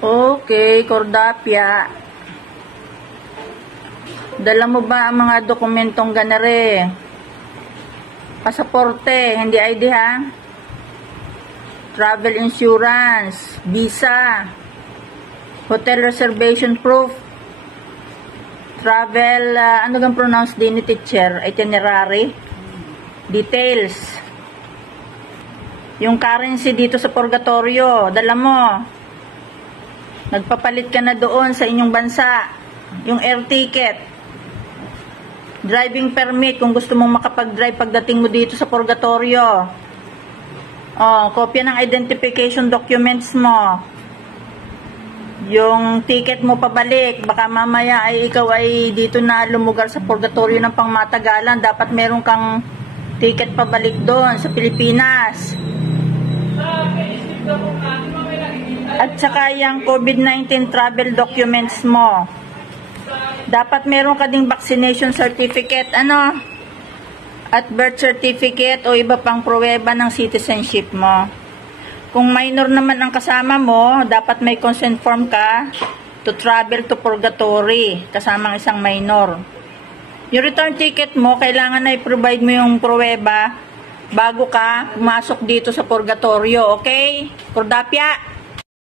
Okay, Cordapia. Dala mo ba ang mga dokumentong ganare? Pasaporte, hindi ID ha? Travel insurance, visa, hotel reservation proof, travel, ano gang pronounce din ni teacher? Itinerary, details. Yung currency dito sa Purgatorio, dala mo. Nagpapalit ka na doon sa inyong bansa. Yung air ticket. Driving permit kung gusto mong makapag-drive pagdating mo dito sa Purgatorio. Kopya ng identification documents mo. Yung ticket mo pabalik. Baka mamaya ay ikaw ay dito na lumugar sa Purgatorio ng pangmatagalan. Dapat meron kang ticket pabalik doon sa Pilipinas. At saka yung COVID-19 travel documents mo. Dapat meron ka ding vaccination certificate, at birth certificate o iba pang pruweba ng citizenship mo. Kung minor naman ang kasama mo, dapat may consent form ka to travel to Purgatory, kasamang isang minor. Yung return ticket mo, kailangan na i-provide mo yung pruweba bago ka pumasok dito sa Purgatorio, okay? Cordapia?